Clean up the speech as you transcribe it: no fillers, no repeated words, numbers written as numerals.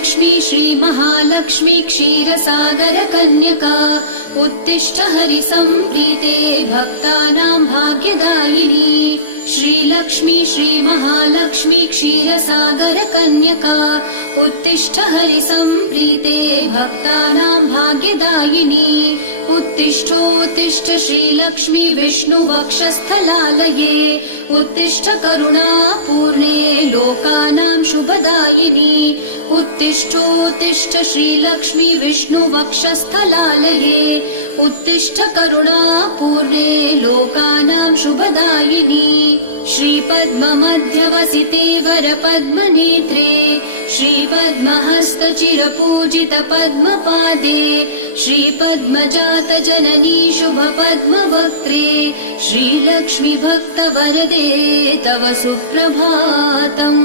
श्रीलक्ष्मी श्रीमहालक्ष्मी क्षीरसागरकन्यका उत्तिष्ठ हरिसम्प्रीते भक्तानां भाग्यदायिनी। श्रीलक्ष्मी श्रीमहालक्ष्मी क्षीरसागरकन्यका उत्तिष्ठ हरिसम्प्रीते भक्तानां भाग्यदायिनी। उत्तिष्ठोत्तिष्ठ श्रीलक्ष्मी विष्णुवक्षस्थलालये उत्तिष्ठ करुणापूर्णे लोकानां शुभदायिनी। उत्तिष्ठोत्तिष्ठ श्रीलक्ष्मी विष्णुवक्षस्थलालये उत्तिष्ठ करुणापूर्णे लोकानां शुभदायिनी। श्रीपद्ममध्यवसिते वरपद्मनेत्रे श्रीपद्महस्तचिरपूजित पद्मपादे श्रीपद्मजातजननी शुभपद्मवक्त्रे श्रीलक्ष्मी भक्तवरदे तव सुप्रभातम्।